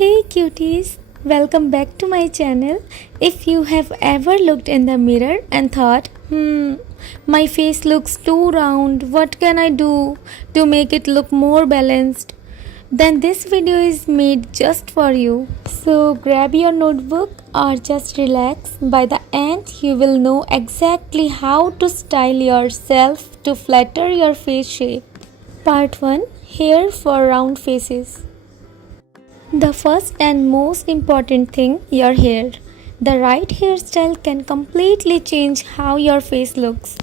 Hey cuties, welcome back to my channel. If you have ever looked in the mirror and thought, my face looks too round, what can I do to make it look more balanced? Then this video is made just for you. So grab your notebook or just relax. By the end, you will know exactly how to style yourself to flatter your face shape. Part 1, Hair for Round Faces. The first and most important thing, your hair. The right hairstyle can completely change how your face looks.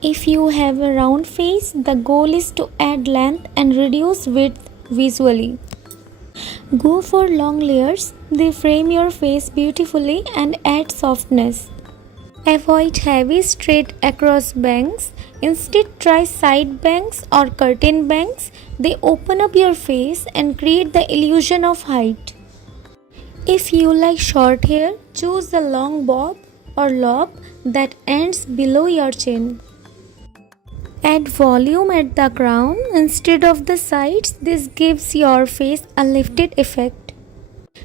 If you have a round face, the goal is to add length and reduce width visually. Go for long layers, they frame your face beautifully and add softness. Avoid heavy straight across bangs. Instead, try side bangs or curtain bangs. They open up your face and create the illusion of height. If you like short hair, choose the long bob or lob that ends below your chin. Add volume at the crown instead of the sides. This gives your face a lifted effect.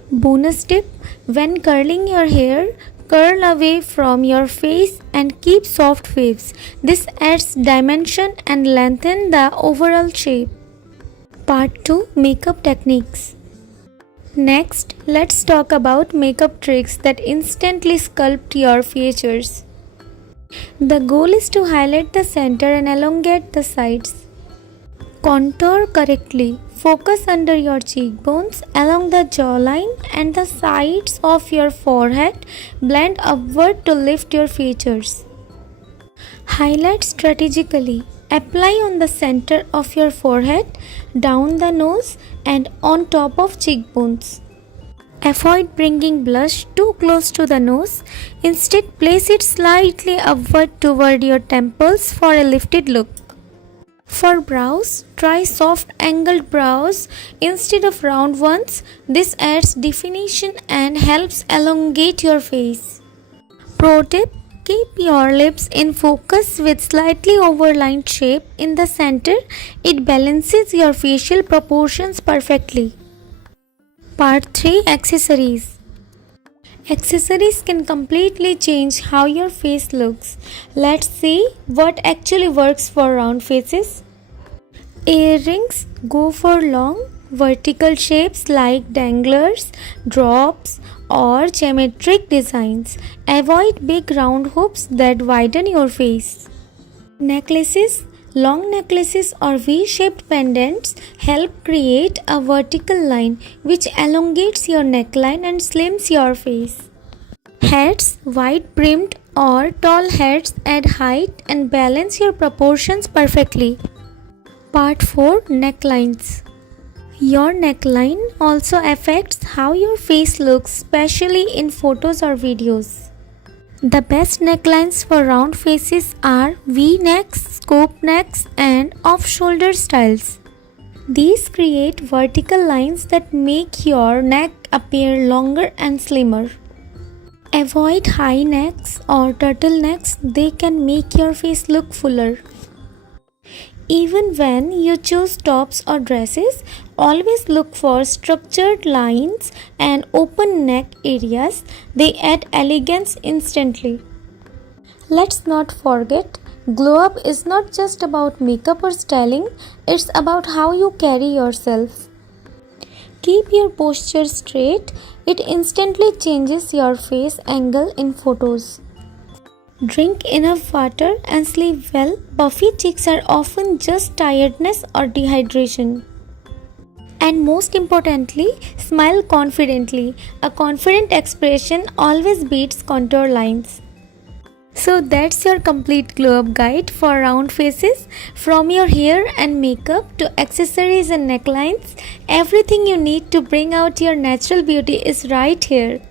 Bonus tip: when curling your hair, curl away from your face and keep soft waves. This adds dimension and lengthens the overall shape. Part 2, Makeup Techniques. Next, let's talk about makeup tricks that instantly sculpt your features. The goal is to highlight the center and elongate the sides. Contour correctly. Focus under your cheekbones, along the jawline and the sides of your forehead. Blend upward to lift your features. Highlight strategically. Apply on the center of your forehead, down the nose and on top of cheekbones. Avoid bringing blush too close to the nose. Instead, place it slightly upward toward your temples for a lifted look. For brows, try soft angled brows instead of round ones. This adds definition and helps elongate your face. Pro tip: keep your lips in focus with slightly overlined shape in the center. It balances your facial proportions perfectly. Part 3, Accessories. Accessories can completely change how your face looks. Let's see what actually works for round faces. Earrings: go for long, vertical shapes like danglers, drops, or geometric designs. Avoid big round hoops that widen your face. Necklaces: long necklaces or V-shaped pendants help create a vertical line which elongates your neckline and slims your face. Hats: wide brimmed or tall hats add height and balance your proportions perfectly. Part 4, Necklines. Your neckline also affects how your face looks, especially in photos or videos. The best necklines for round faces are V-necks, scoop necks, and off-shoulder styles. These create vertical lines that make your neck appear longer and slimmer. Avoid high necks or turtlenecks, they can make your face look fuller. Even when you choose tops or dresses, always look for structured lines and open neck areas. They add elegance instantly. Let's not forget, glow up is not just about makeup or styling, it's about how you carry yourself. Keep your posture straight, it instantly changes your face angle in photos. Drink enough water and sleep well. Puffy cheeks are often just tiredness or dehydration. And most importantly, smile confidently. A confident expression always beats contour lines. So that's your complete glow up guide for round faces. From your hair and makeup to accessories and necklines, everything you need to bring out your natural beauty is right here.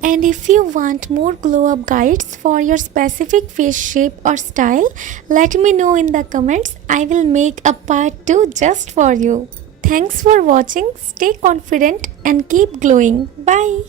And if you want more glow up guides for your specific face shape or style, let me know in the comments. I will make a part 2 just for you. Thanks for watching. Stay confident and keep glowing. Bye.